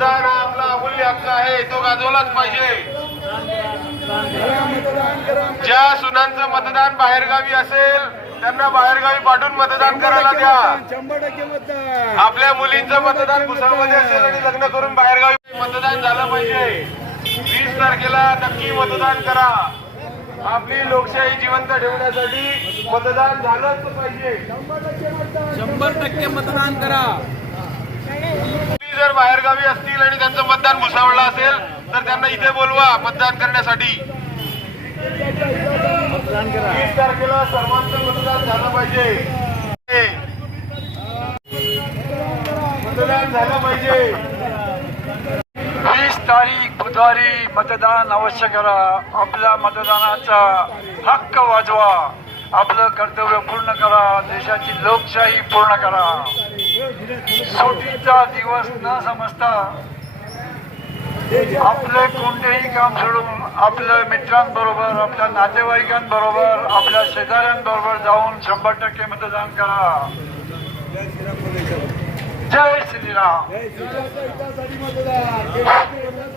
हक्क आहे तो गाजवलाच पाहिजे. ज्या सुनांचं मतदान बाहेरगावी असेल त्यांना बाहेरगावी पाठवून मतदान करायला द्या. मतदान आपल्या मुलींचं मतदान भुसावळमध्ये असेल आणि लग्न करून बाहेरगावी मतदान झालं पाहिजे. वीस तारखेला नक्की मतदान करा. आपली लोकशाही जिवंत ठेवण्यासाठी मतदान झालंच पाहिजे. शंभर टक्के मतदान. करा. बाहेरगावी असतील आणि त्यांचं मतदान भुसावळला असेल तर त्यांना इथे बोलवा मतदान करण्यासाठी. वीस तारखेला सर्वांचं मतदान झालं पाहिजे. मतदान झालं पाहिजे. वीस तारीख बुधवारी मतदान अवश्य करा. आपल्या मतदानाचा हक्क वाजवा. आपलं कर्तव्य पूर्ण करा. देशाची लोकशाही पूर्ण करा. सुट्टीचा दिवस न समजता आपले कोणतेही काम सोडून आपल्या मित्रांबरोबर आपल्या नातेवाईकांबरोबर आपल्या शेजाऱ्यांबरोबर जाऊन शंभर टक्के मतदान करा. जय श्रीराम. जय श्रीराम. मतदान